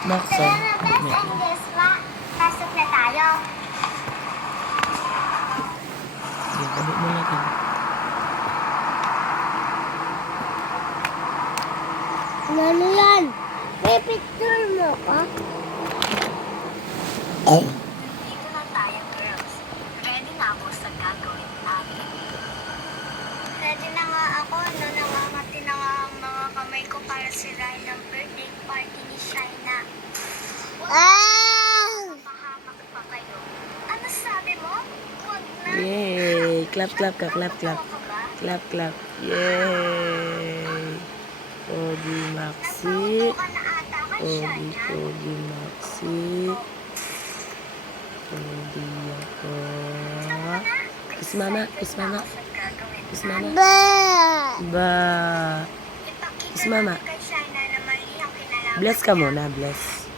Maxon. Pasok na tayo. Tabi mo na tayo. Ano yan? May picture mo ka? Dito na tayo, girls. Ready na ako sa gagawin natin. Ready na nga ako. Nangangati na nga ang mga kamay ko para sirain ang birthday party ni Shaina. Pahamak pa kayo. Ano sabi mo? Huwag na. Yay! Clap, clap, clap, clap, clap. Natutuwa ka ba? Clap, clap. Yay! Pogi Maxi. Napauto ka na ata kay Shaina. Pogi Maxi. Pogi ako. Kiss mama, kiss mama. Kiss mama. Ba. Kiss mama. Bless ka muna, bless.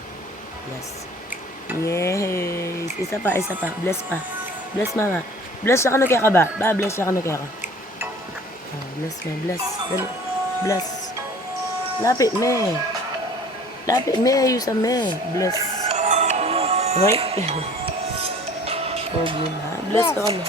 Bless. Yes. Isa pa, isa pa. Bless pa. Bless mama. Bless siya ka kaya ka ba? Ba, bless siya ka kaya ka. Oh, bless me, bless. Dali. Bless. Lapit me. Lapit me, ayusan me. Bless. Right? Pogi na. Bless ka na.